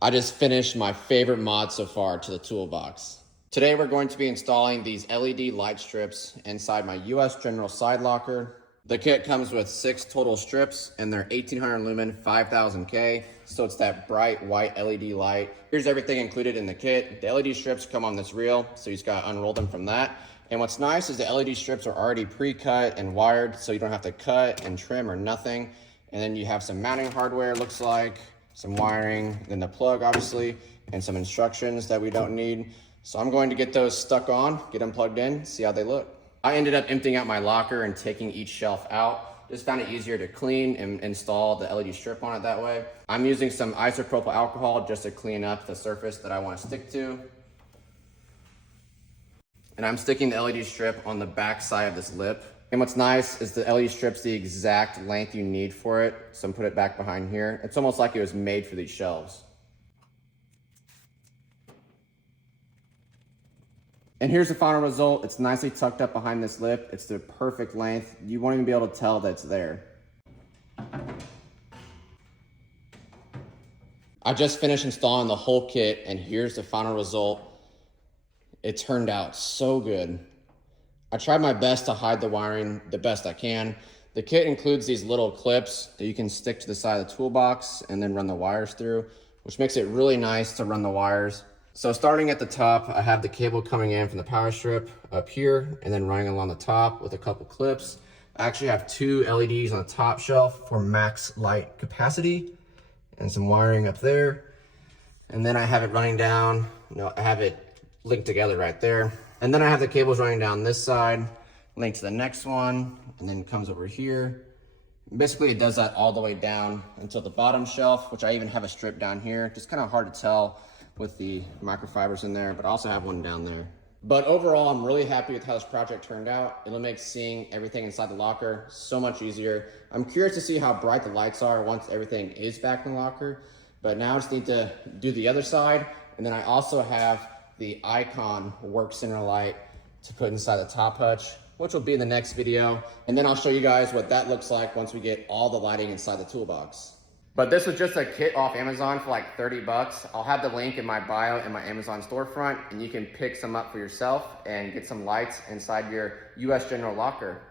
I just finished my favorite mod so far to the toolbox. Today we're going to be installing these LED light strips inside my US General side locker. The kit comes with 6 total strips and they're 1800 lumen 5000K, so it's that bright white LED light. Here's everything included in the kit. The LED strips come on this reel, so you just gotta unroll them from that. And what's nice is the LED strips are already pre-cut and wired, so you don't have to cut and trim or nothing. And then you have some mounting hardware, looks like, some wiring, then the plug obviously, and some instructions that we don't need. So I'm going to get those stuck on, get them plugged in, see how they look. I ended up emptying out my locker and taking each shelf out. Just found it easier to clean and install the LED strip on it that way. I'm using some isopropyl alcohol just to clean up the surface that I want to stick to. And I'm sticking the LED strip on the back side of this lip. And what's nice is the LED strip's the exact length you need for it. So I'm put it back behind here. It's almost like it was made for these shelves. And here's the final result. It's nicely tucked up behind this lip. It's the perfect length. You won't even be able to tell that it's there. I just finished installing the whole kit and here's the final result. It turned out so good. I tried my best to hide the wiring the best I can. The kit includes these little clips that you can stick to the side of the toolbox and then run the wires through, which makes it really nice to run the wires. So starting at the top, I have the cable coming in from the power strip up here and then running along the top with a couple clips. I actually have 2 LEDs on the top shelf for max light capacity and some wiring up there. And then I have it running down, I have it linked together right there. And then I have the cables running down this side, linked to the next one, and then comes over here. Basically, it does that all the way down until the bottom shelf, which I even have a strip down here. Just kind of hard to tell with the microfibers in there, but I also have one down there. But overall, I'm really happy with how this project turned out. It'll make seeing everything inside the locker so much easier. I'm curious to see how bright the lights are once everything is back in the locker, but now I just need to do the other side. And then I also have the icon work center light to put inside the top hutch, which will be in the next video. And then I'll show you guys what that looks like once we get all the lighting inside the toolbox. But this was just a kit off Amazon for like 30 bucks. I'll have the link in my bio in my Amazon storefront and you can pick some up for yourself and get some lights inside your US General locker.